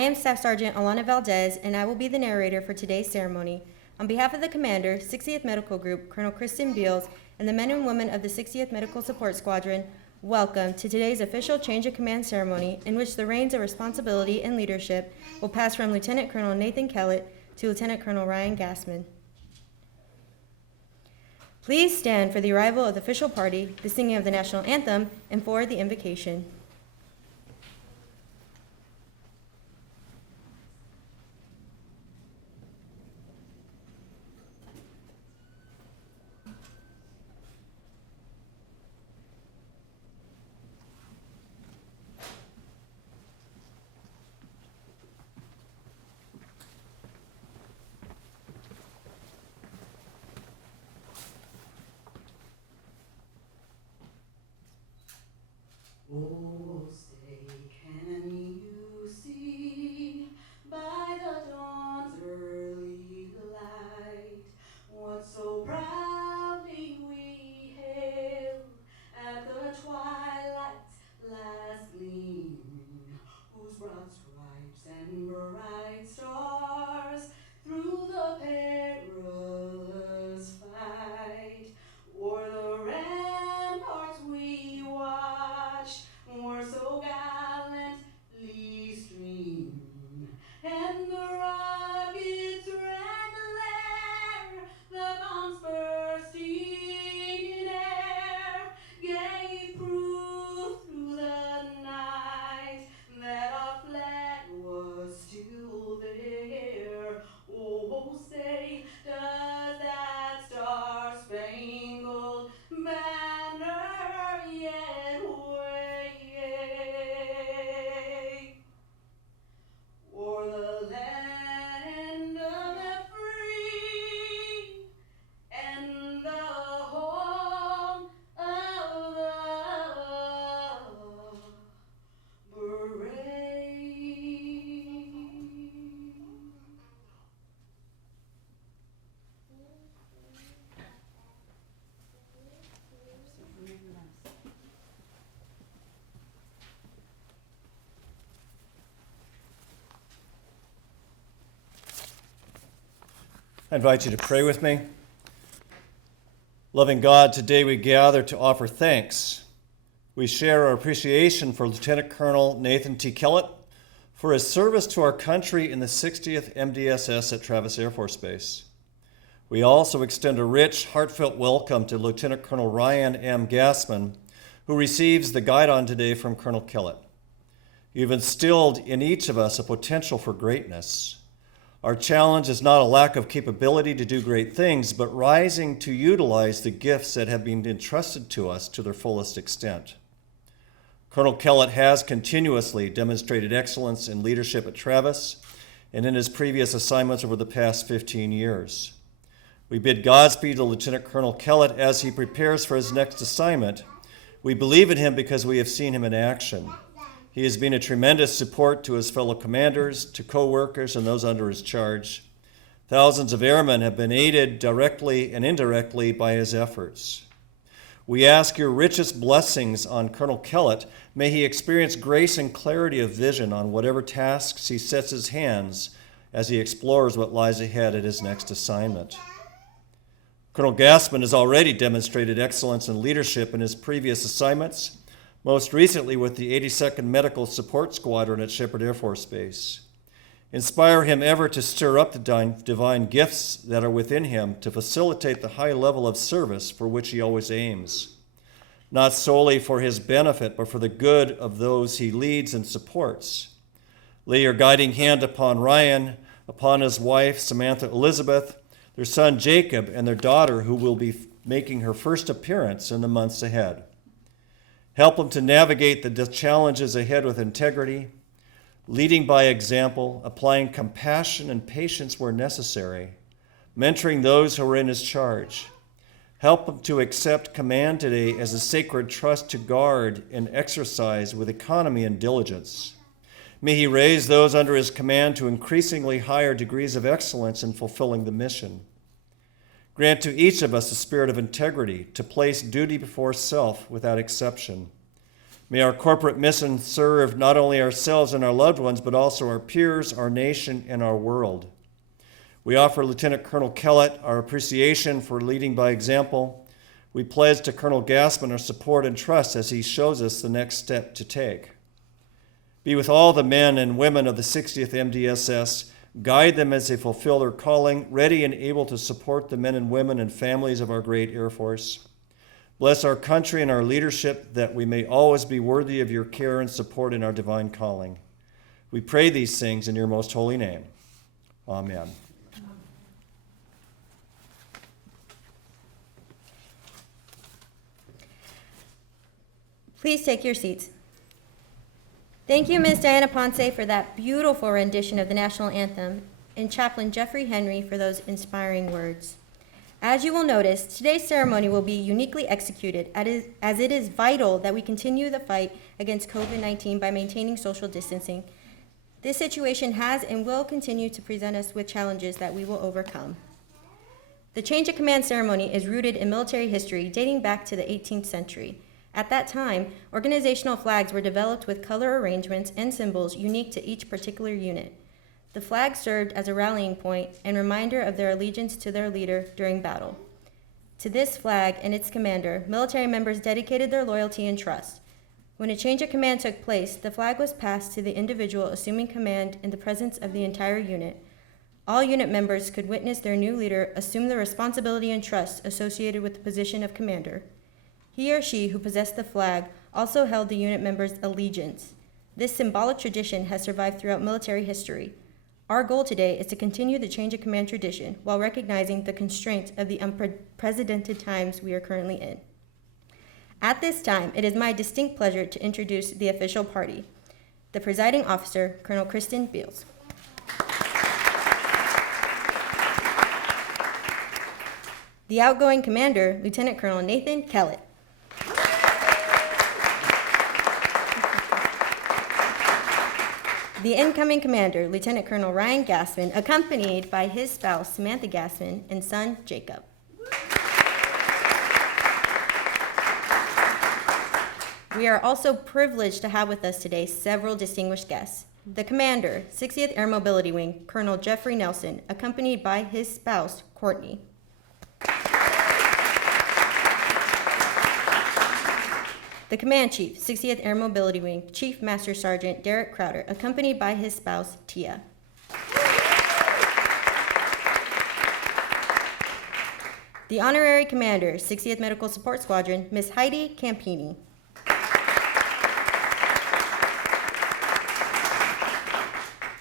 I am Staff Sergeant Alana Valdez, and I will be the narrator for today's ceremony. On behalf of the Commander, 60th Medical Group, Colonel Kristen Beals, and the men and women of the 60th Medical Support Squadron, welcome to today's official change of command ceremony, in which the reins of responsibility and leadership will pass from Lieutenant Colonel Nathan Kellett to Lieutenant Colonel Ryan Gassman. Please stand for the arrival of the official party, the singing of the national anthem, and for the invocation. Oh, say, can you see by the dawn's early light what so proudly we hailed at the twilight's last gleam, whose broad stripes and bright stars through the perilous fight o'er the ramparts we watched were so gallantly streamed, and the rocket's red glare, the bombs bursting in air, gave proof through the night that our flag was still there. Oh, say, does that star-spangled banner yet wave o'er the land of the free and the home of the brave? I invite you to pray with me. Loving God, today we gather to offer thanks. We share our appreciation for Lieutenant Colonel Nathan T. Kellett for his service to our country in the 60th MDSS at Travis Air Force Base. We also extend a rich, heartfelt welcome to Lieutenant Colonel Ryan M. Gassman, who receives the guidon today from Colonel Kellett. You've instilled in each of us a potential for greatness. Our challenge is not a lack of capability to do great things, but rising to utilize the gifts that have been entrusted to us to their fullest extent. Colonel Kellett has continuously demonstrated excellence in leadership at Travis and in his previous assignments over the past 15 years. We bid Godspeed to Lieutenant Colonel Kellett as he prepares for his next assignment. We believe in him because we have seen him in action. He has been a tremendous support to his fellow commanders, to co-workers, and those under his charge. Thousands of airmen have been aided directly and indirectly by his efforts. We ask your richest blessings on Colonel Kellett. May he experience grace and clarity of vision on whatever tasks he sets his hands as he explores what lies ahead at his next assignment. Colonel Gassman has already demonstrated excellence in leadership in his previous assignments, most recently with the 82nd Medical Support Squadron at Shepherd Air Force Base. Inspire him ever to stir up the divine gifts that are within him to facilitate the high level of service for which he always aims, not solely for his benefit, but for the good of those he leads and supports. Lay your guiding hand upon Ryan, upon his wife, Samantha Elizabeth, their son Jacob, and their daughter, who will be making her first appearance in the months ahead. Help them to navigate the challenges ahead with integrity, leading by example, applying compassion and patience where necessary, mentoring those who are in his charge. Help them to accept command today as a sacred trust to guard and exercise with economy and diligence. May he raise those under his command to increasingly higher degrees of excellence in fulfilling the mission. Grant to each of us a spirit of integrity to place duty before self without exception. May our corporate mission serve not only ourselves and our loved ones, but also our peers, our nation, and our world. We offer Lieutenant Colonel Kellett our appreciation for leading by example. We pledge to Colonel Gassman our support and trust as he shows us the next step to take. Be with all the men and women of the 60th MDSS. Guide them as they fulfill their calling, ready and able to support the men and women and families of our great Air Force. Bless our country and our leadership that we may always be worthy of your care and support in our divine calling. We pray these things in your most holy name. Amen. Please take your seats. Thank you, Ms. Diana Ponce, for that beautiful rendition of the national anthem, and Chaplain Jeffrey Henry for those inspiring words. As you will notice, today's ceremony will be uniquely executed, as it is vital that we continue the fight against COVID-19 by maintaining social distancing. This situation has and will continue to present us with challenges that we will overcome. The change of command ceremony is rooted in military history dating back to the 18th century. At that time, organizational flags were developed with color arrangements and symbols unique to each particular unit. The flag served as a rallying point and reminder of their allegiance to their leader during battle. To this flag and its commander, military members dedicated their loyalty and trust. When a change of command took place, the flag was passed to the individual assuming command in the presence of the entire unit. All unit members could witness their new leader assume the responsibility and trust associated with the position of commander. He or she who possessed the flag also held the unit member's allegiance. This symbolic tradition has survived throughout military history. Our goal today is to continue the change of command tradition while recognizing the constraints of the unprecedented times we are currently in. At this time, it is my distinct pleasure to introduce the official party, the presiding officer, Colonel Kristen Beals. The outgoing commander, Lieutenant Colonel Nathan Kellett. The incoming commander, Lieutenant Colonel Ryan Gassman, accompanied by his spouse, Samantha Gassman, and son, Jacob. We are also privileged to have with us today several distinguished guests. The commander, 60th Air Mobility Wing, Colonel Jeffrey Nelson, accompanied by his spouse, Courtney. The Command Chief, 60th Air Mobility Wing, Chief Master Sergeant Derek Crowder, accompanied by his spouse, Tia. The Honorary Commander, 60th Medical Support Squadron, Ms. Heidi Campini.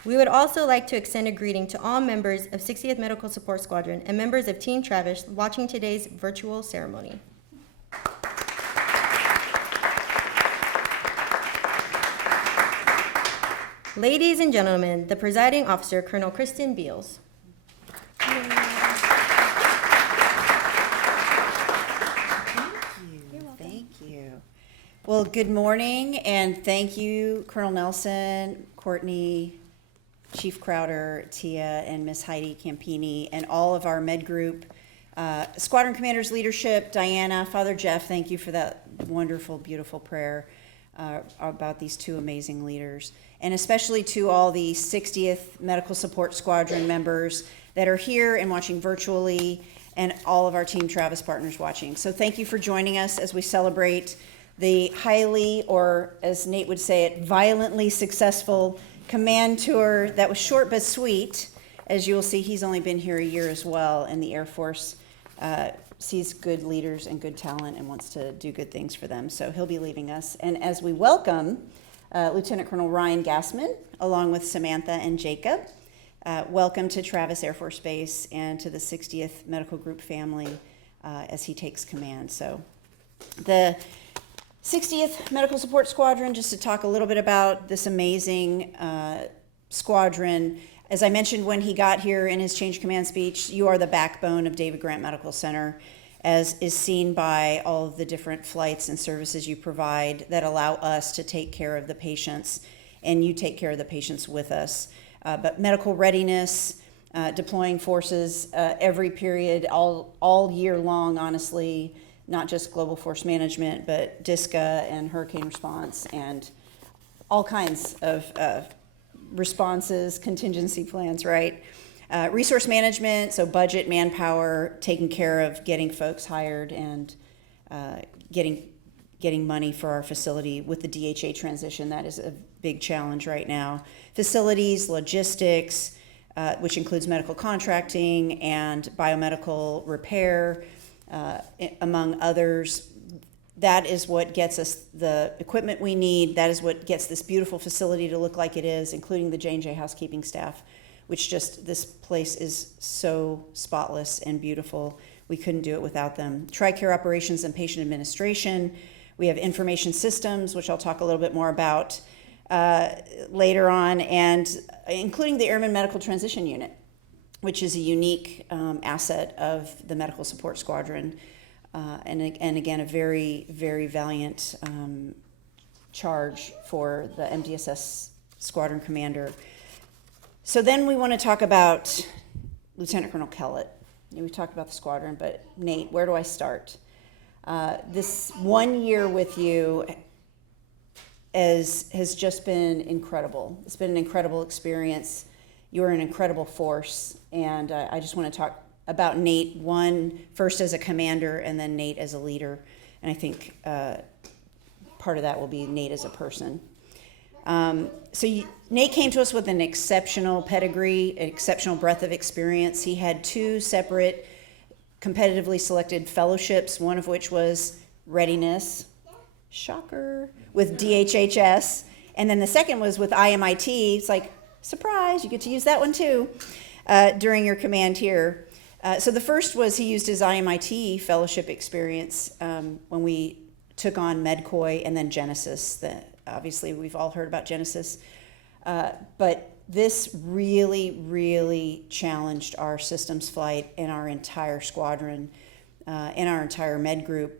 We would also like to extend a greeting to all members of 60th Medical Support Squadron and members of Team Travis watching today's virtual ceremony. Ladies and gentlemen, the presiding officer, Colonel Kristen Beals. Thank you. Well, good morning, and thank you, Colonel Nelson, Courtney, Chief Crowder, Tia, and Miss Heidi Campini, and all of our med group, squadron commanders, leadership, Diana, Father Jeff, thank you for that wonderful, beautiful prayer about these two amazing leaders. And especially to all the 60th Medical Support Squadron members that are here and watching virtually, and all of our Team Travis partners watching. So thank you for joining us as we celebrate the highly, or as Nate would say it, violently successful command tour that was short but sweet. As you'll see, he's only been here a year as well, and the Air Force sees good leaders and good talent and wants to do good things for them. So he'll be leaving us. And as we welcome Lieutenant Colonel Ryan Gassman, along with Samantha and Jacob, welcome to Travis Air Force Base and to the 60th Medical Group family as he takes command. So the 60th Medical Support Squadron, just to talk a little bit about this amazing squadron. As I mentioned when he got here in his change command speech, you are the backbone of David Grant Medical Center, as is seen by all of the different flights and services you provide that allow us to take care of the patients, and you take care of the patients with us. But medical readiness, deploying forces every period, all year long, honestly, not just global force management, but DISCA and hurricane response and all kinds of responses, contingency plans, right? Resource management, so budget, manpower, taking care of getting folks hired and getting money for our facility with the DHA transition. That is a big challenge right now. Facilities, logistics, which includes medical contracting and biomedical repair, among others. That is what gets us the equipment we need. That is what gets this beautiful facility to look like it is, including the J&J housekeeping staff, which just, this place is so spotless and beautiful. We couldn't do it without them. TRICARE operations and patient administration. We have information systems, which I'll talk a little bit more about later on, and including the Airman Medical Transition Unit, which is a unique asset of the Medical Support Squadron. And again, a very, very valiant charge for the MDSS squadron commander. So then we want to talk about Lieutenant Colonel Kellett. We talked about the squadron, but Nate, where do I start? This 1 year with you has just been incredible. It's been an incredible experience. You're an incredible force, and I just want to talk about Nate, first as a commander, and then Nate as a leader. And I think part of that will be Nate as a person. Nate came to us with an exceptional pedigree, an exceptional breadth of experience. He had 2 separate competitively selected fellowships, one of which was readiness, shocker, with DHHS. And then the second was with IMIT. It's like, surprise, you get to use that one too during your command here. So the first was he used his IMIT fellowship experience when we took on MedCoy and then Genesis. Obviously, we've all heard about Genesis. But this really, really challenged our systems flight and our entire squadron and our entire med group.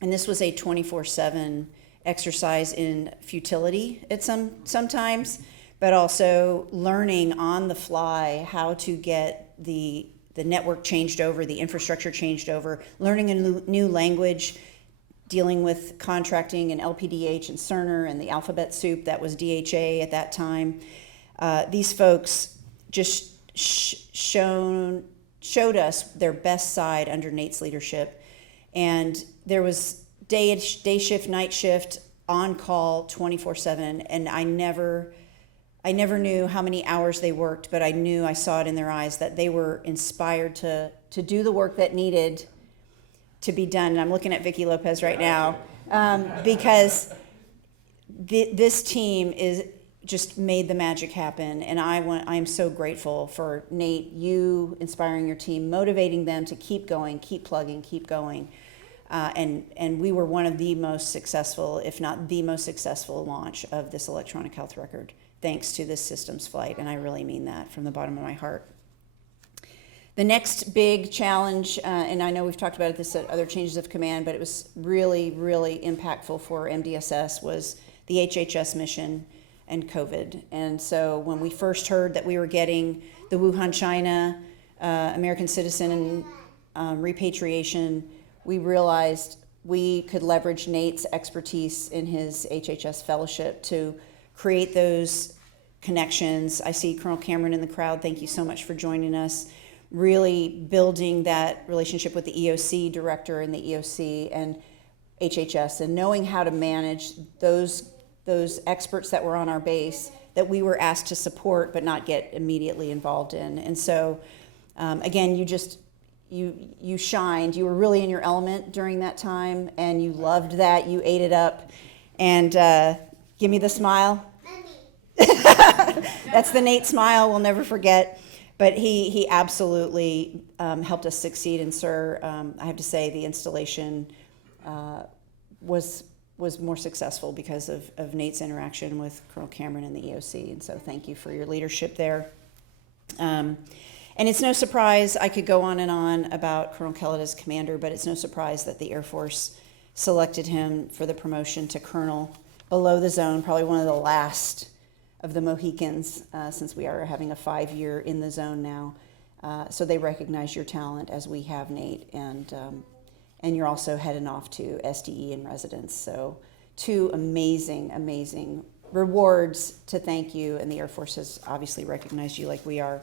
And this was a 24/7 exercise in futility at sometimes, but also learning on the fly how to get the network changed over, the infrastructure changed over, learning a new language, dealing with contracting and LPDH and Cerner and the alphabet soup that was DHA at that time. These folks just showed us their best side under Nate's leadership. And there was day shift, night shift, on call 24/7, and I never knew how many hours they worked, but I saw it in their eyes that they were inspired to do the work that needed to be done. And I'm looking at Vicki Lopez right now because this team is just made the magic happen. And I am so grateful for Nate, you inspiring your team, motivating them to keep going, keep plugging, keep going. And we were one of the most successful, if not the most successful launch of this electronic health record, thanks to this systems flight. And I really mean that from the bottom of my heart. The next big challenge, and I know we've talked about this at other changes of command, but it was really, really impactful for MDSS, was the HHS mission and COVID. And so when we first heard that we were getting the Wuhan, China, American citizen repatriation, we realized we could leverage Nate's expertise in his HHS fellowship to create those connections. I see Colonel Cameron in the crowd. Thank you so much for joining us. Really building that relationship with the EOC director and the EOC and HHS, and knowing how to manage those experts that were on our base that we were asked to support but not get immediately involved in. And so, again, you shined. You were really in your element during that time, and you loved that. You ate it up. And give me the smile. That's the Nate smile we'll never forget. But he absolutely helped us succeed. And sir, I have to say the installation was more successful because of Nate's interaction with Colonel Cameron and the EOC. And so thank you for your leadership there. And it's no surprise, I could go on and on about Colonel Kellett as commander, but it's no surprise that the Air Force selected him for the promotion to colonel below the zone, probably one of the last of the Mohicans, since we are having a 5-year in the zone now. So they recognize your talent, as we have, Nate, and and you're also heading off to SDE in residence. So 2 amazing, amazing rewards to thank you, and the Air Force has obviously recognized you like we are.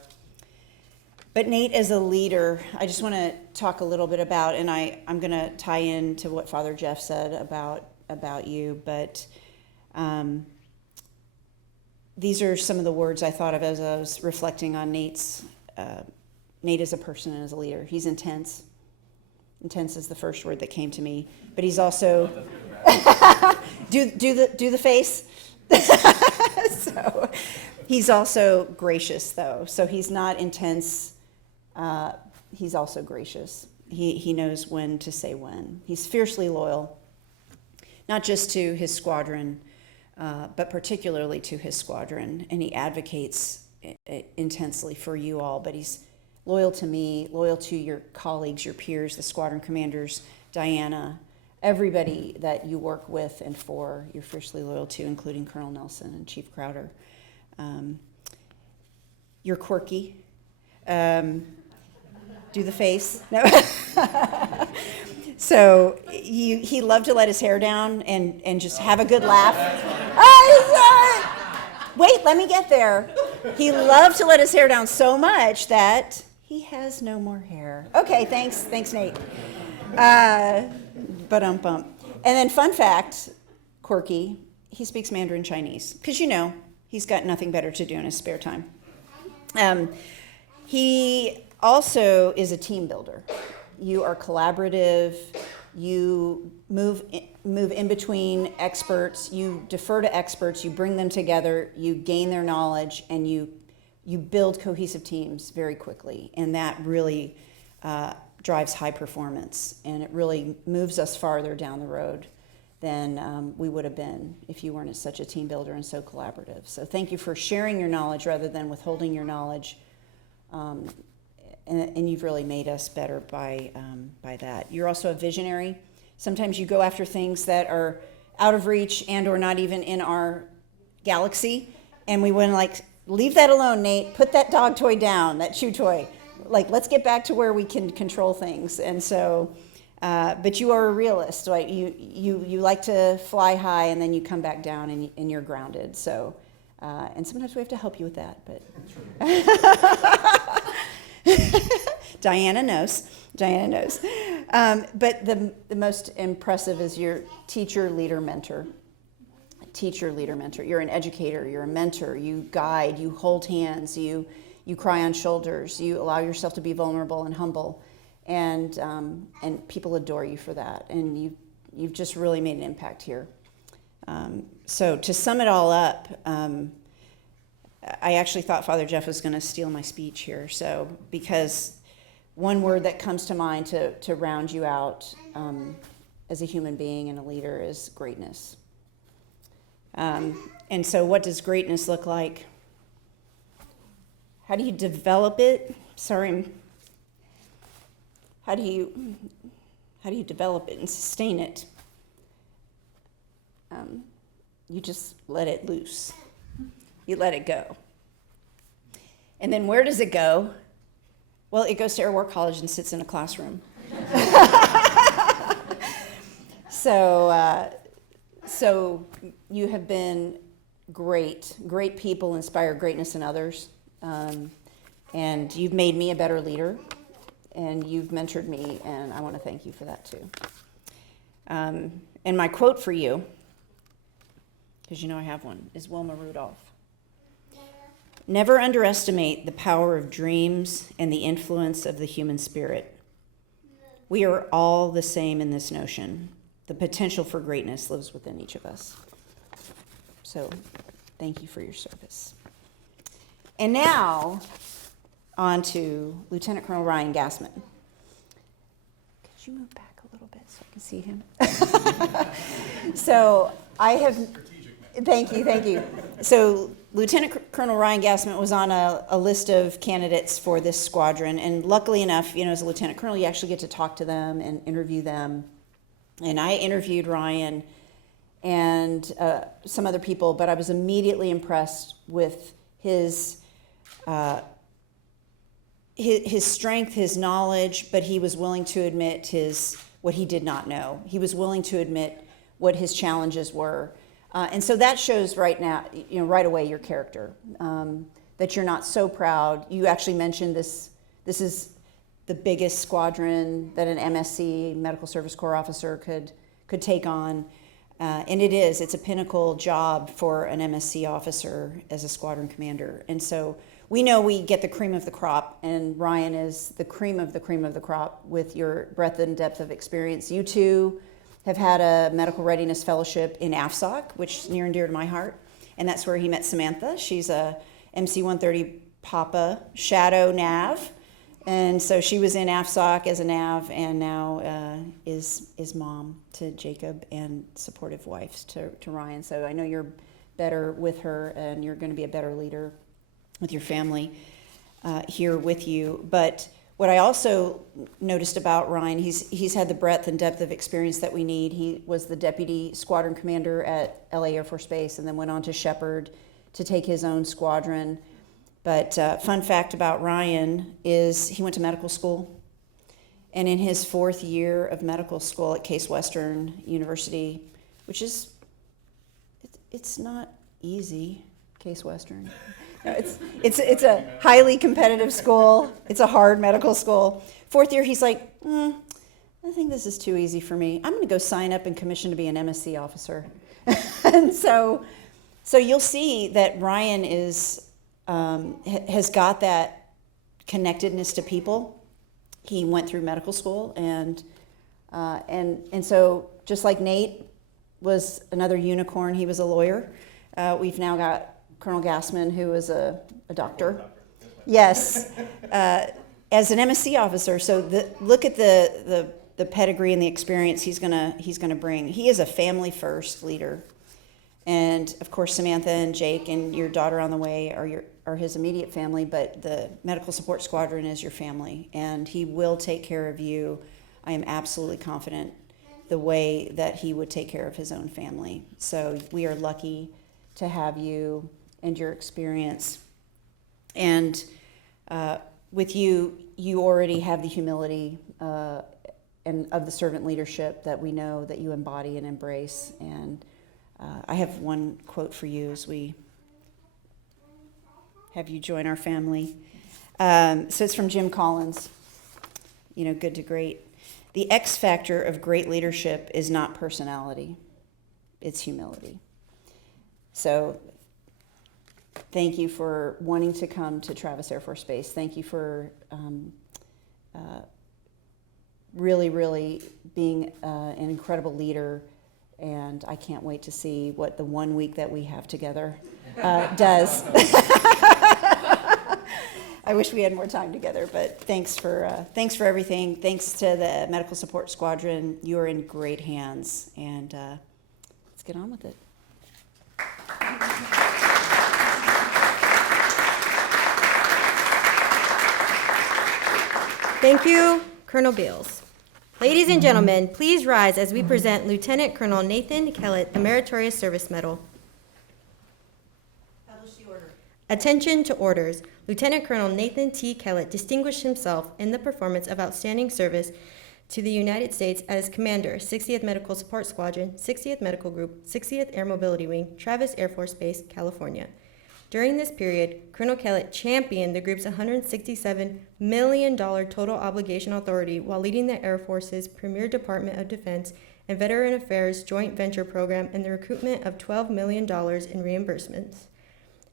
But Nate, as a leader, I just want to talk a little bit about, and I'm going to tie in to what Father Jeff said about you, but these are some of the words I thought of as I was reflecting on Nate as a person and as a leader. He's intense. Intense is the first word that came to me, but he's also do the face. So he's also gracious, though. So he's not intense. He's also gracious. He knows when to say when. He's fiercely loyal, not just to his squadron, but particularly to his squadron. And he advocates intensely for you all, but he's loyal to me, loyal to your colleagues, your peers, the squadron commanders, Diana, everybody that you work with and for, you're fiercely loyal to, including Colonel Nelson and Chief Crowder. You're quirky. Do the face. No. So he loved to let his hair down and just have a good laugh. Wait, let me get there. He loved to let his hair down so much that he has no more hair. Okay, thanks Nate. But And then fun fact, quirky, he speaks Mandarin Chinese, because he's got nothing better to do in his spare time. He also is a team builder. You are collaborative. You move in between experts. You defer to experts. You bring them together. You gain their knowledge, and you build cohesive teams very quickly. And that really drives high performance, and it really moves us farther down the road than we would have been if you weren't such a team builder and so collaborative. So thank you for sharing your knowledge rather than withholding your knowledge. And you've really made us better by that. You're also a visionary. Sometimes you go after things that are out of reach and or not even in our galaxy, and we want to leave that alone, Nate. Put that dog toy down, that chew toy. Let's get back to where we can control things. And so, but you are a realist. Right? You like to fly high, and then you come back down, and you're grounded. So, and sometimes we have to help you with that, but. Diana knows. But the most impressive is your teacher, leader, mentor. You're an educator. You're a mentor. You guide. You hold hands. You cry on shoulders. You allow yourself to be vulnerable and humble, and people adore you for that. And you've just really made an impact here. So to sum it all up. I actually thought Father Jeff was going to steal my speech here. So, because one word that comes to mind to round you out as a human being and a leader is greatness. And so what does greatness look like? How do you develop it? How do you develop it and sustain it? You just let it loose. You let it go. And then where does it go? Well, it goes to Air War College and sits in a classroom. So you have been great people inspire greatness in others. And you've made me a better leader, and you've mentored me, and I want to thank you for that too. And my quote for you, because I have one, is Wilma Rudolph. Never underestimate the power of dreams and the influence of the human spirit. We are all the same in this notion. The potential for greatness lives within each of us. So, thank you for your service. And now, on to Lieutenant Colonel Ryan Gassman. Could you move back a little bit so I can see him? So, Thank you. So Lieutenant Colonel Ryan Gassman was on a list of candidates for this squadron, and luckily enough, as a lieutenant colonel, you actually get to talk to them and interview them. And I interviewed Ryan and some other people, but I was immediately impressed with his strength, his knowledge, but he was willing to admit what he did not know. He was willing to admit what his challenges were. And so that shows right now, right away your character, that you're not so proud. You actually mentioned this is the biggest squadron that an MSc, Medical Service Corps officer, could take on. And it's a pinnacle job for an MSc officer as a squadron commander. And so we know we get the cream of the crop, and Ryan is the cream of the crop with your breadth and depth of experience. You two have had a medical readiness fellowship in AFSOC, which is near and dear to my heart. And that's where he met Samantha. She's a MC-130 Papa Shadow Nav. And so she was in AFSOC as a Nav, and now is mom to Jacob and supportive wife to Ryan. So I know you're better with her, and you're going to be a better leader with your family here with you. But what I also noticed about Ryan, he's had the breadth and depth of experience that we need. He was the deputy squadron commander at LA Air Force Base, and then went on to Shepherd to take his own squadron. But fun fact about Ryan is he went to medical school. And in his 4th year of medical school at Case Western University, which is, it's not easy, Case Western. No, it's a highly competitive school. It's a hard medical school. 4th year, he's like, I think this is too easy for me. I'm going to go sign up and commission to be an MSc officer. And so you'll see that Ryan has got that connectedness to people. He went through medical school, and so just like Nate was another unicorn, he was a lawyer. We've now got Colonel Gassman, who is a doctor. Yes, as an MSc officer. So look at the pedigree and the experience he's gonna bring. He is a family first leader, and of course Samantha and Jake and your daughter on the way are his immediate family. But the Medical Support Squadron is your family, and he will take care of you. I am absolutely confident the way that he would take care of his own family. So we are lucky to have you and your experience. And with you already have the humility and of the servant leadership that we know that you embody and embrace. And I have one quote for you as we have you join our family. So it's from Jim Collins, Good to Great. The X factor of great leadership is not personality, it's humility. So thank you for wanting to come to Travis Air Force Base. Thank you for really, really being an incredible leader. And I can't wait to see what the 1 week that we have together does. I wish we had more time together, but thanks for everything. Thanks to the Medical Support Squadron. You're in great hands, and let's get on with it. Thank you, Colonel Beals. Ladies and gentlemen, please rise as we present Lieutenant Colonel Nathan Kellett, the Meritorious Service Medal. Publish the order. Attention to orders. Lieutenant Colonel Nathan T. Kellett distinguished himself in the performance of outstanding service to the United States as Commander, 60th Medical Support Squadron, 60th Medical Group, 60th Air Mobility Wing, Travis Air Force Base, California. During this period, Colonel Kellett championed the group's $167 million total obligation authority while leading the Air Force's premier Department of Defense and Veteran Affairs joint venture program and the recruitment of $12 million in reimbursements.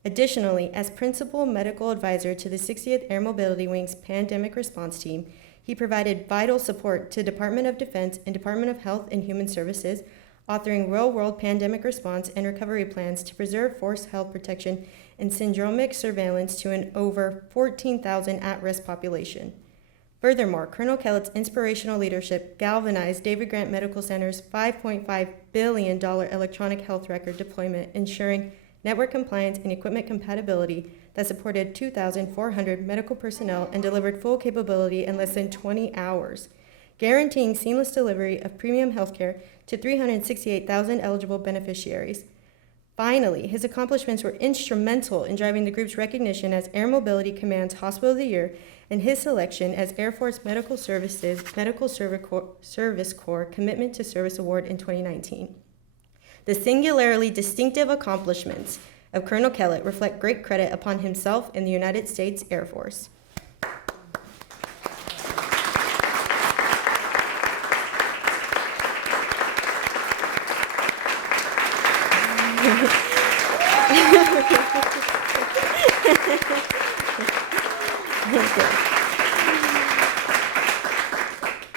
Additionally, as principal medical advisor to the 60th Air Mobility Wing's pandemic response team, he provided vital support to Department of Defense and Department of Health and Human Services, authoring real-world pandemic response and recovery plans to preserve forced health protection and syndromic surveillance to an over 14,000 at-risk population. Furthermore, Colonel Kellett's inspirational leadership galvanized David Grant Medical Center's $5.5 billion electronic health record deployment, ensuring network compliance and equipment compatibility that supported 2,400 medical personnel and delivered full capability in less than 20 hours, guaranteeing seamless delivery of premium healthcare to 368,000 eligible beneficiaries. Finally, his accomplishments were instrumental in driving the group's recognition as Air Mobility Command's Hospital of the Year and his selection as Air Force Medical Services Medical Service Corps Commitment to Service Award in 2019. The singularly distinctive accomplishments of Colonel Kellett reflect great credit upon himself and the United States Air Force.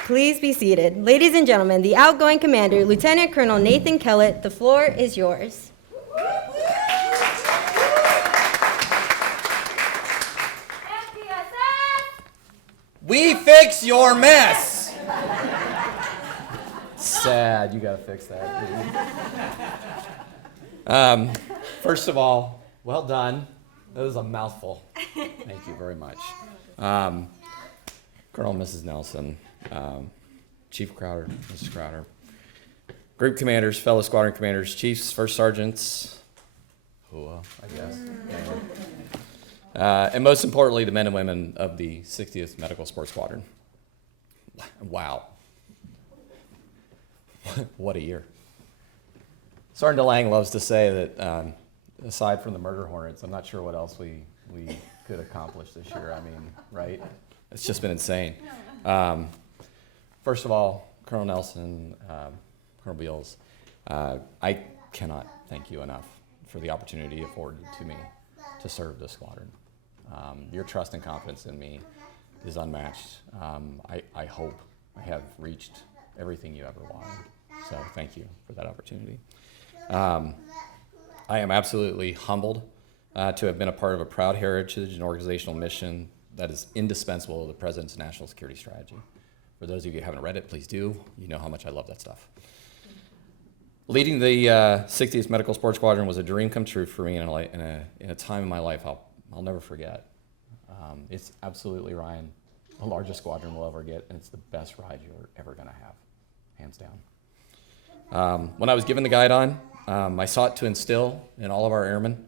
Please be seated. Ladies and gentlemen, the outgoing commander, Lieutenant Colonel Nathan Kellett, the floor is yours. We fix your mess. Sad, you gotta fix that. First of all, well done. That was a mouthful. Thank you very much. Colonel and Mrs. Nelson, Chief Crowder, Mrs. Crowder, group commanders, fellow squadron commanders, chiefs, first sergeants, I guess. And most importantly, the men and women of the 60th Medical Support Squadron. Wow. What a year. Sergeant DeLang loves to say that aside from the murder hornets, I'm not sure what else we could accomplish this year. I mean, right? It's just been insane. First of all, Colonel Nelson, Colonel Beals, I cannot thank you enough for the opportunity afforded to me to serve this squadron. Your trust and confidence in me is unmatched. I hope I have reached everything you ever wanted. So thank you for that opportunity. I am absolutely humbled to have been a part of a proud heritage and organizational mission that is indispensable to the President's national security strategy. For those of you who haven't read it, please do. You know how much I love that stuff. Leading the 60th Medical Support Squadron was a dream come true for me in a time in my life I'll never forget. It's absolutely, Ryan, the largest squadron we'll ever get, and it's the best ride you're ever going to have, hands down. When I was given the guidon, I sought to instill in all of our airmen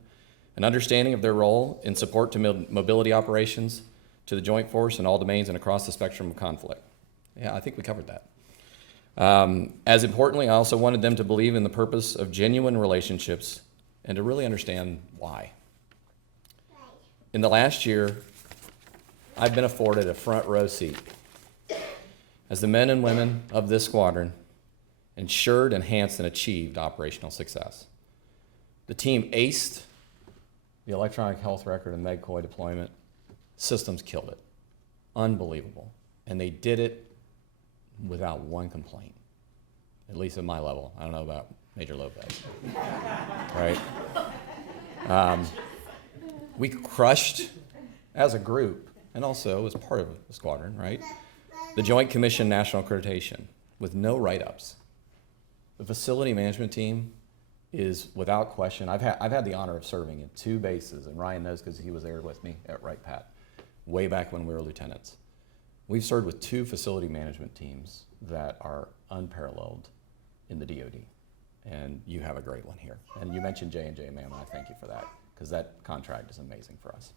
an understanding of their role in support to mobility operations, to the Joint Force in all domains and across the spectrum of conflict. Yeah, I think we covered that. As importantly, I also wanted them to believe in the purpose of genuine relationships and to really understand why. In the last year, I've been afforded a front row seat as the men and women of this squadron ensured, enhanced, and achieved operational success. The team aced the electronic health record and MedCoy deployment. Systems killed it. Unbelievable. And they did it without one complaint, at least at my level. I don't know about Major Lopez, right? We crushed as a group and also as part of the squadron, right? The Joint Commission National Accreditation with no write-ups. The facility management team is without question. I've had the honor of serving at 2 bases, and Ryan knows because he was there with me at Wright Pat way back when we were lieutenants. We've served with 2 facility management teams that are unparalleled in the DoD, and you have a great one here. And you mentioned J&J, ma'am, and I thank you for that, because that contract is amazing for us.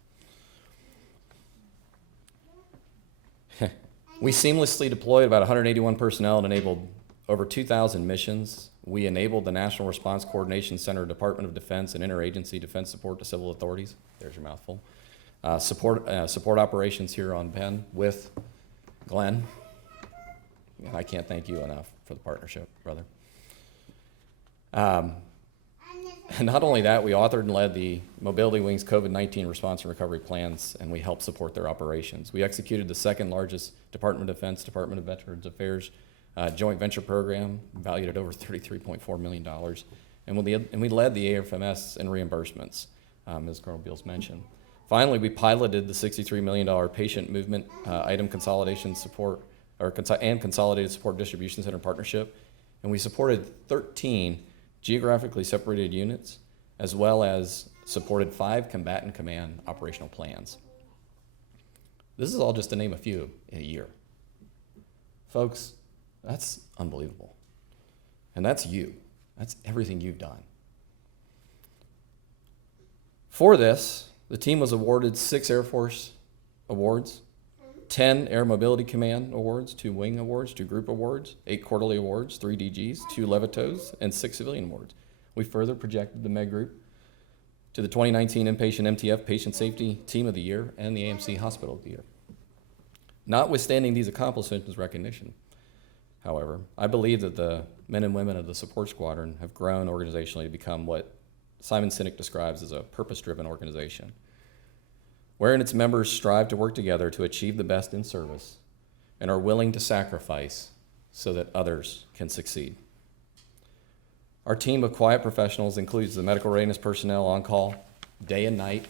We seamlessly deployed about 181 personnel and enabled over 2,000 missions. We enabled the National Response Coordination Center, Department of Defense, and interagency defense support to civil authorities. There's your mouthful. Support operations here on Penn with Glenn. And I can't thank you enough for the partnership, brother. And not only that, we authored and led the Mobility Wing's COVID-19 response and recovery plans, and we helped support their operations. We executed the 2nd largest Department of Defense, Department of Veterans Affairs joint venture program valued at over $33.4 million. And we led the AFMS in reimbursements, as Colonel Beals mentioned. Finally, we piloted the $63 million patient movement item consolidation support and consolidated support distribution center partnership. And we supported 13 geographically separated units, as well as supported 5 combatant command operational plans. This is all just to name a few in a year. Folks, that's unbelievable. And that's you. That's everything you've done. For this, the team was awarded 6 Air Force awards, 10 Air Mobility Command awards, 2 Wing awards, 2 Group awards, 8 quarterly awards, 3 DGs, 2 Levitos, and 6 civilian awards. We further projected the Med Group to the 2019 Inpatient MTF Patient Safety Team of the Year and the AMC Hospital of the Year. Notwithstanding these accomplishments and recognition, however, I believe that the men and women of the support squadron have grown organizationally to become what Simon Sinek describes as a purpose-driven organization, wherein its members strive to work together to achieve the best in service and are willing to sacrifice so that others can succeed. Our team of quiet professionals includes the medical readiness personnel on call day and night,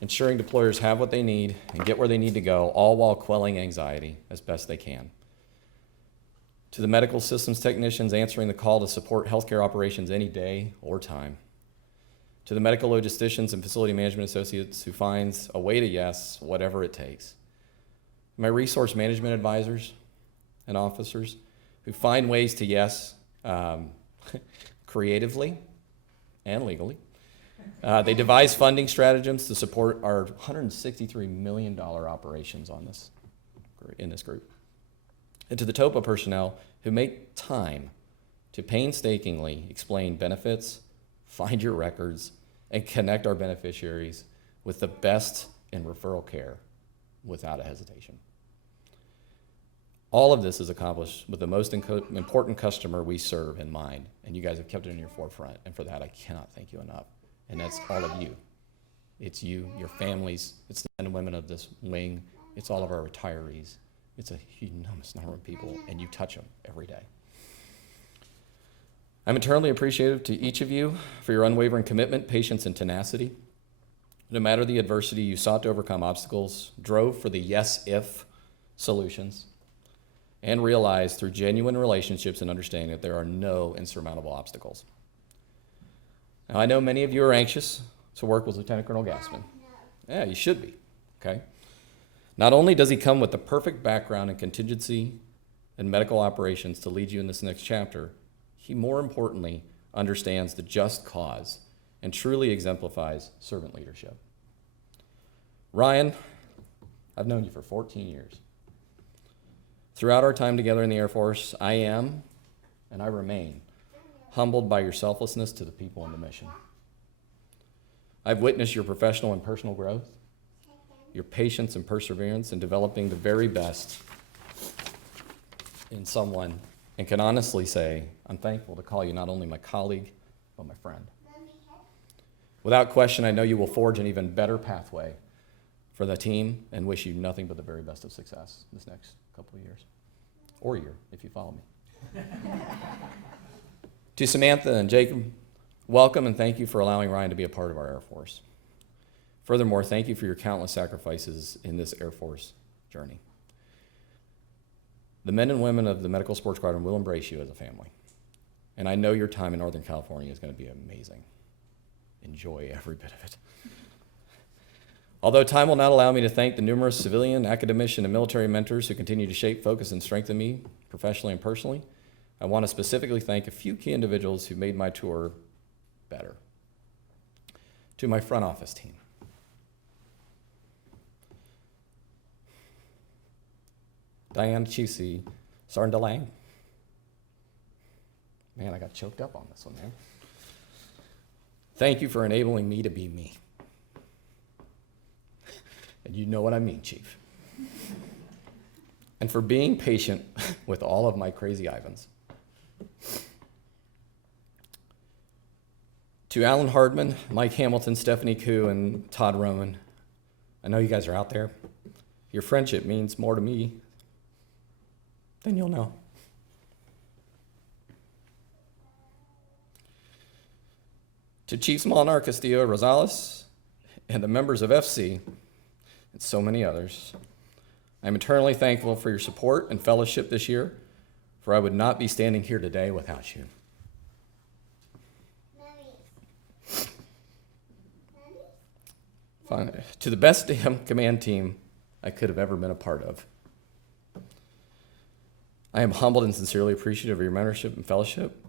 ensuring deployers have what they need and get where they need to go, all while quelling anxiety as best they can. To the medical systems technicians answering the call to support healthcare operations any day or time. To the medical logisticians and facility management associates who finds a way to yes, whatever it takes. My resource management advisors and officers who find ways to yes, creatively and legally. They devise funding stratagems to support our $163 million operations in this group. And to the TOPA personnel who make time to painstakingly explain benefits, find your records, and connect our beneficiaries with the best in referral care without a hesitation. All of this is accomplished with the most important customer we serve in mind, and you guys have kept it in your forefront, and for that I cannot thank you enough. And that's all of you. It's you, your families, it's the men and women of this wing, it's all of our retirees. It's a enormous number of people, and you touch them every day. I'm eternally appreciative to each of you for your unwavering commitment, patience, and tenacity. No matter the adversity, you sought to overcome obstacles, drove for the yes-if solutions, and realized through genuine relationships and understanding that there are no insurmountable obstacles. Now, I know many of you are anxious to work with Lieutenant Colonel Gassman. Yeah, you should be, okay? Not only does he come with the perfect background in contingency and medical operations to lead you in this next chapter, he more importantly understands the just cause and truly exemplifies servant leadership. Ryan, I've known you for 14 years. Throughout our time together in the Air Force, I am, and I remain, humbled by your selflessness to the people and the mission. I've witnessed your professional and personal growth, your patience and perseverance in developing the very best in someone, and can honestly say, I'm thankful to call you not only my colleague, but my friend. Without question, I know you will forge an even better pathway for the team and wish you nothing but the very best of success this next couple of years, or year, if you follow me. To Samantha and Jacob, welcome and thank you for allowing Ryan to be a part of our Air Force. Furthermore, thank you for your countless sacrifices in this Air Force journey. The men and women of the Medical Support Squadron will embrace you as a family. And I know your time in Northern California is going to be amazing. Enjoy every bit of it. Although time will not allow me to thank the numerous civilian, academician, and military mentors who continue to shape, focus, and strengthen me professionally and personally, I want to specifically thank a few key individuals who made my tour better. To my front office team. Diane Chusey, Sergeant DeLang. Man, I got choked up on this one, man. Thank you for enabling me to be me. And you know what I mean, Chief. And for being patient with all of my crazy Ivans. To Alan Hardman, Mike Hamilton, Stephanie Koo, and Todd Roman, I know you guys are out there. Your friendship means more to me than you'll know. To Chiefs Molnar, Castillo, Rosales, and the members of FC, and so many others, I'm eternally thankful for your support and fellowship this year, for I would not be standing here today without you. Fine. To the best damn command team I could have ever been a part of. I am humbled and sincerely appreciative of your mentorship and fellowship,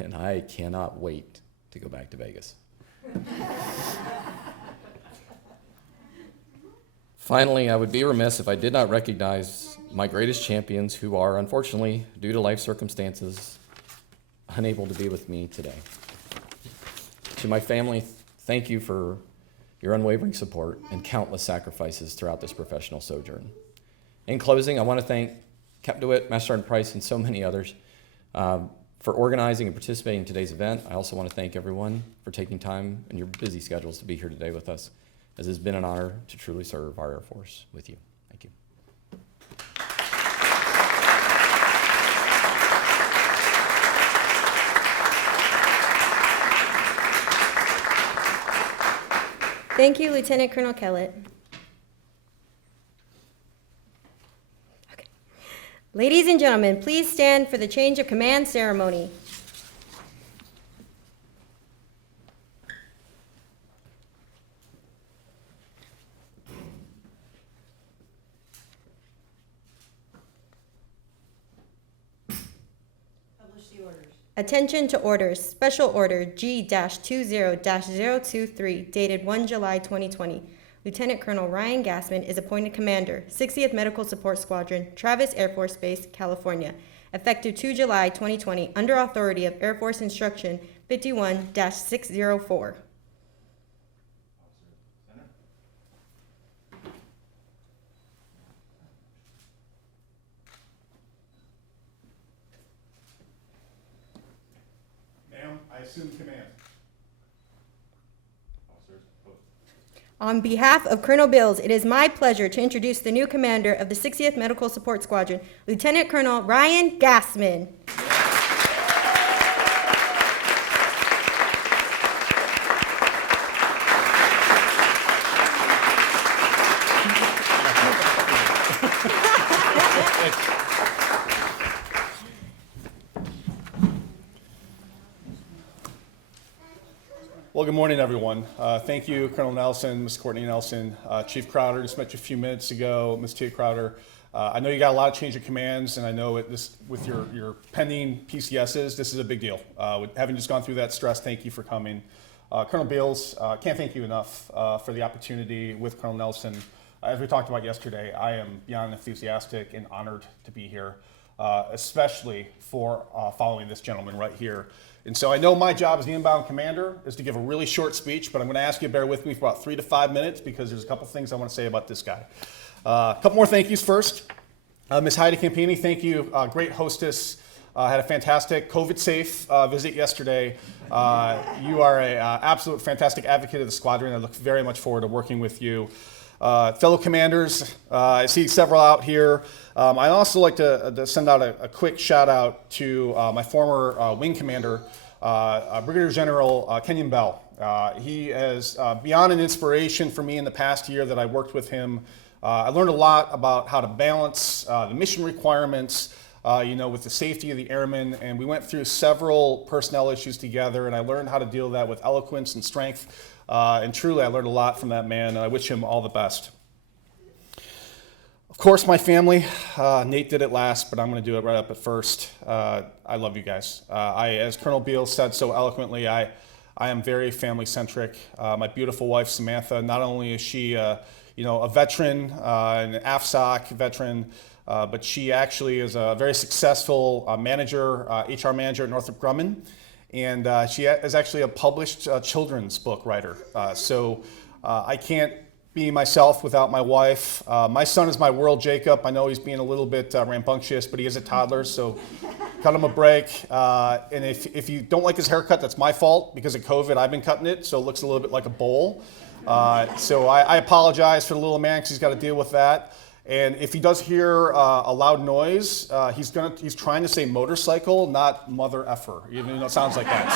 and I cannot wait to go back to Vegas. Finally, I would be remiss if I did not recognize my greatest champions who are, unfortunately, due to life circumstances, unable to be with me today. To my family, thank you for your unwavering support and countless sacrifices throughout this professional sojourn. In closing, I want to thank Captain DeWitt, Master Sergeant Price, and so many others for organizing and participating in today's event. I also want to thank everyone for taking time in your busy schedules to be here today with us, as it has been an honor to truly serve our Air Force with you. Thank you. Thank you, Lieutenant Colonel Kellett. Okay. Ladies and gentlemen, please stand for the change of command ceremony. Attention to orders. Special Order G-20-023, dated 1 July 2020. Lieutenant Colonel Ryan Gassman is appointed Commander, 60th Medical Support Squadron, Travis Air Force Base, California, effective 2 July 2020, under authority of Air Force Instruction 51-604. I assume command. On behalf of Colonel Bills, it is my pleasure to introduce the new commander of the 60th Medical Support Squadron, Lieutenant Colonel Ryan Gassman. Well, good morning, everyone. Thank you, Colonel Nelson, Ms. Courtney Nelson, Chief Crowder. Just met you a few minutes ago, Ms. Tia Crowder. I know you got a lot of change of commands, and I know with your pending PCSs, this is a big deal. With having just gone through that stress, thank you for coming. Colonel Beals, can't thank you enough for the opportunity with Colonel Nelson. As we talked about yesterday, I am beyond enthusiastic and honored to be here, especially for following this gentleman right here. And so I know my job as the inbound commander is to give a really short speech, but I'm going to ask you to bear with me for about 3 to 5 minutes because there's a couple things I want to say about this guy. A couple more thank yous first. Ms. Heidi Campini, thank you. Great hostess. Had a fantastic COVID-safe visit yesterday. You are an absolute fantastic advocate of the squadron. I look very much forward to working with you. Fellow commanders, I see several out here. I'd also like to send out a quick shout out to my former wing commander, Brigadier General Kenyon Bell. He is beyond an inspiration for me in the past year that I worked with him. I learned a lot about how to balance the mission requirements, with the safety of the airmen, and we went through several personnel issues together, and I learned how to deal with that with eloquence and strength. And truly, I learned a lot from that man, and I wish him all the best. Of course, my family. Nate did it last, but I'm going to do it right up at first. I love you guys. As Colonel Beals said so eloquently, I am very family-centric. My beautiful wife, Samantha, not only is she a veteran, an AFSOC veteran, but she actually is a very successful manager, HR manager at Northrop Grumman. And she is actually a published children's book writer. So I can't be myself without my wife. My son is my world, Jacob. I know he's being a little bit rambunctious, but he is a toddler, so cut him a break. And if you don't like his haircut, that's my fault. Because of COVID, I've been cutting it, so it looks a little bit like a bowl. So I apologize for the little man because he's got to deal with that. And if he does hear a loud noise, he's trying to say motorcycle, not mother effer. Even though it sounds like that.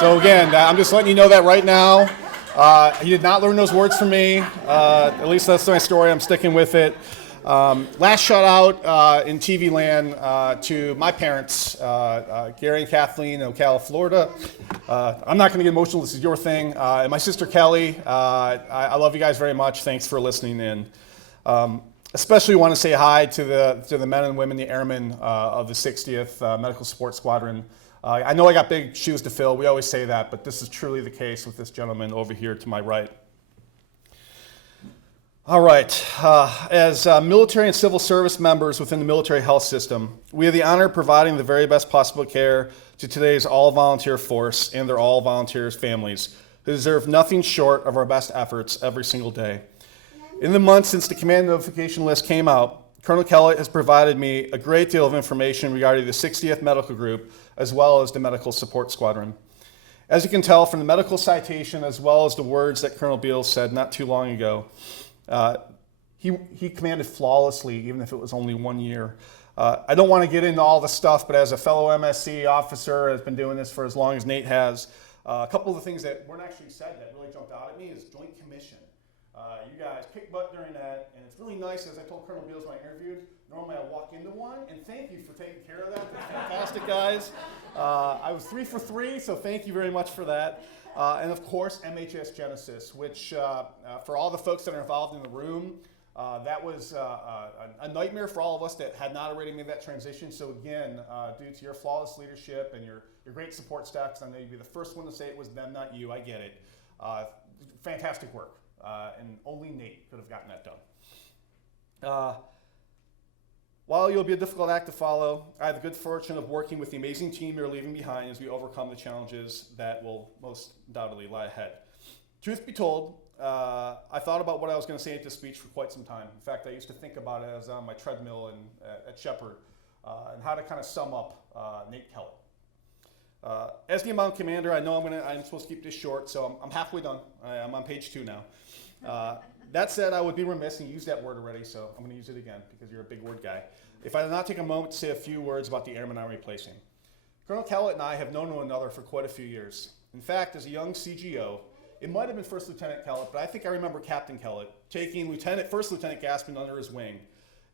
So again, I'm just letting you know that right now. He did not learn those words from me. At least that's my story. I'm sticking with it. Last shout out in TV land to my parents, Gary and Kathleen in Ocala, Florida. I'm not going to get emotional. This is your thing. And my sister Kelly. I love you guys very much. Thanks for listening in. Especially want to say hi to the men and women, the airmen of the 60th Medical Support Squadron. I know I got big shoes to fill. We always say that, but this is truly the case with this gentleman over here to my right. All right. As military and civil service members within the military health system, we have the honor of providing the very best possible care to today's all-volunteer force and their all-volunteers families, who deserve nothing short of our best efforts every single day. In the months since the command notification list came out, Colonel Kellett has provided me a great deal of information regarding the 60th Medical Group, as well as the Medical Support Squadron. As you can tell from the medical citation, as well as the words that Colonel Beals said not too long ago, he commanded flawlessly, even if it was only 1 year. I don't want to get into all the stuff, but as a fellow MSC officer, has been doing this for as long as Nate has, a couple of the things that weren't actually said that really jumped out at me is Joint Commission. You guys kicked butt during that, and it's really nice, as I told Colonel Beals when I interviewed, normally I walk into one, and thank you for taking care of that. They're fantastic guys. I was 3 for 3, so thank you very much for that. And of course, MHS Genesis, which for all the folks that are involved in the room, that was a nightmare for all of us that had not already made that transition. So again, due to your flawless leadership and your great support staff, because I know you'd be the first one to say it was them, not you, I get it. Fantastic work. And only Nate could have gotten that done. While you'll be a difficult act to follow, I have the good fortune of working with the amazing team you're leaving behind as we overcome the challenges that will most undoubtedly lie ahead. Truth be told, I thought about what I was going to say at this speech for quite some time. In fact, I used to think about it as on my treadmill at Shepherd and how to kind of sum up Nate Kellett. As the amount commander, I know I'm supposed to keep this short, so I'm halfway done. I'm on page 2 now. That said, I would be remiss and use that word already, so I'm going to use it again because you're a big word guy. If I did not take a moment to say a few words about the airmen I'm replacing. Colonel Kellett and I have known one another for quite a few years. In fact, as a young CGO, it might have been First Lieutenant Kellett, but I think I remember Captain Kellett taking First Lieutenant Gassman under his wing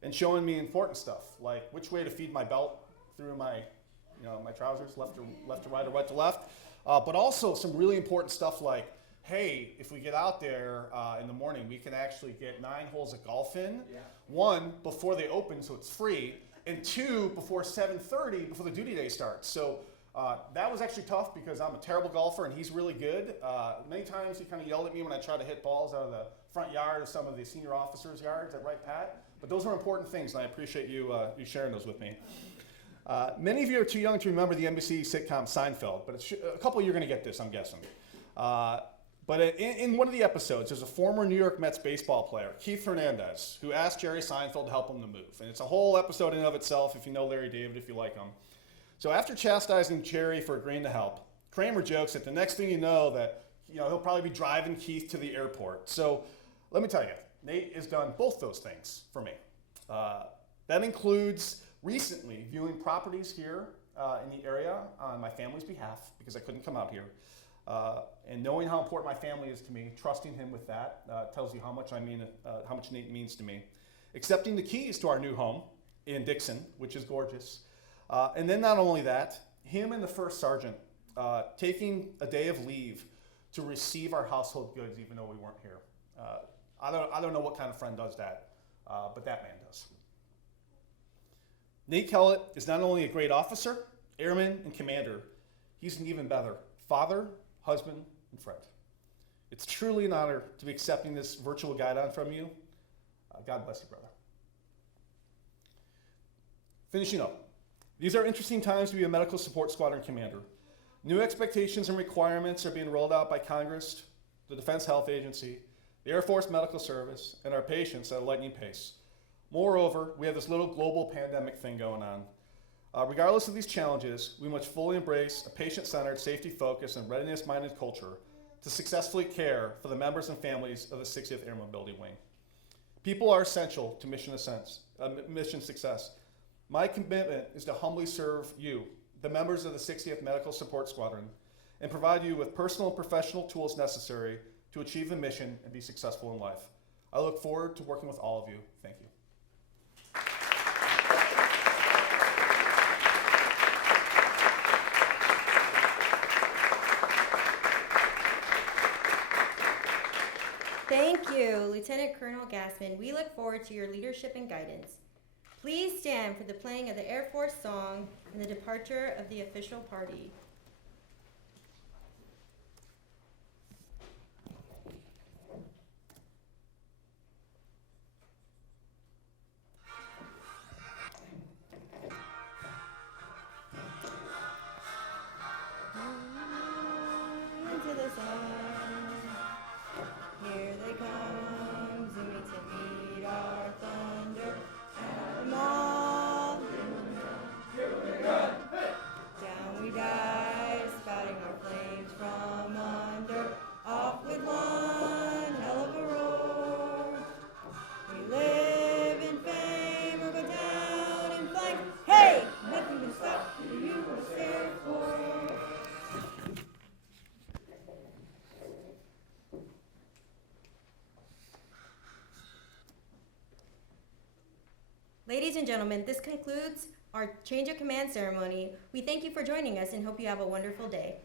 and showing me important stuff, like which way to feed my belt through my trousers, left to right or right to left, but also some really important stuff like, hey, if we get out there in the morning, we can actually get 9 holes of golf in. Yeah. 1, before they open, so it's free, and 2, before 7:30, before the duty day starts. So that was actually tough because I'm a terrible golfer and he's really good. Many times he kind of yelled at me when I tried to hit balls out of the front yard of some of the senior officers' yards at Right Pat. But those are important things, and I appreciate you sharing those with me. Many of you are too young to remember the NBC sitcom Seinfeld, but a couple of you are going to get this, I'm guessing. But in one of the episodes, there's a former New York Mets baseball player, Keith Hernandez, who asked Jerry Seinfeld to help him to move. And it's a whole episode in and of itself if you know Larry David, if you like him. So after chastising Jerry for agreeing to help, Kramer jokes that the next thing you know that he'll probably be driving Keith to the airport. So let me tell you, Nate has done both those things for me. That includes recently viewing properties here in the area on my family's behalf because I couldn't come out here. And knowing how important my family is to me, trusting him with that tells you how much Nate means to me. Accepting the keys to our new home in Dixon, which is gorgeous. And then not only that, him and the first sergeant taking a day of leave to receive our household goods even though we weren't here. I don't know what kind of friend does that, but that man does. Nate Kellett is not only a great officer, airman, and commander, he's an even better father, husband, and friend. It's truly an honor to be accepting this virtual guidon from you. God bless you, brother. Finishing up. These are interesting times to be a medical support squadron commander. New expectations and requirements are being rolled out by Congress, the Defense Health Agency, the Air Force Medical Service, and our patients at a lightning pace. Moreover, we have this little global pandemic thing going on. Regardless of these challenges, we must fully embrace a patient-centered, safety-focused, and readiness-minded culture to successfully care for the members and families of the 60th Air Mobility Wing. People are essential to mission success. My commitment is to humbly serve you, the members of the 60th Medical Support Squadron, and provide you with personal and professional tools necessary to achieve the mission and be successful in life. I look forward to working with all of you. Thank you. Thank you, Lieutenant Colonel Gassman. We look forward to your leadership and guidance. Please stand for the playing of the Air Force song and the departure of the official party. Into the sun, here they come, zooming to meet our thunder. Come on, down we dive, spouting our flames from under. Off with one hell of a roar. We live in fame or go down in flames. Hey, nothing can stop you were scared for. Ladies and gentlemen, this concludes our change of command ceremony. We thank you for joining us and hope you have a wonderful day.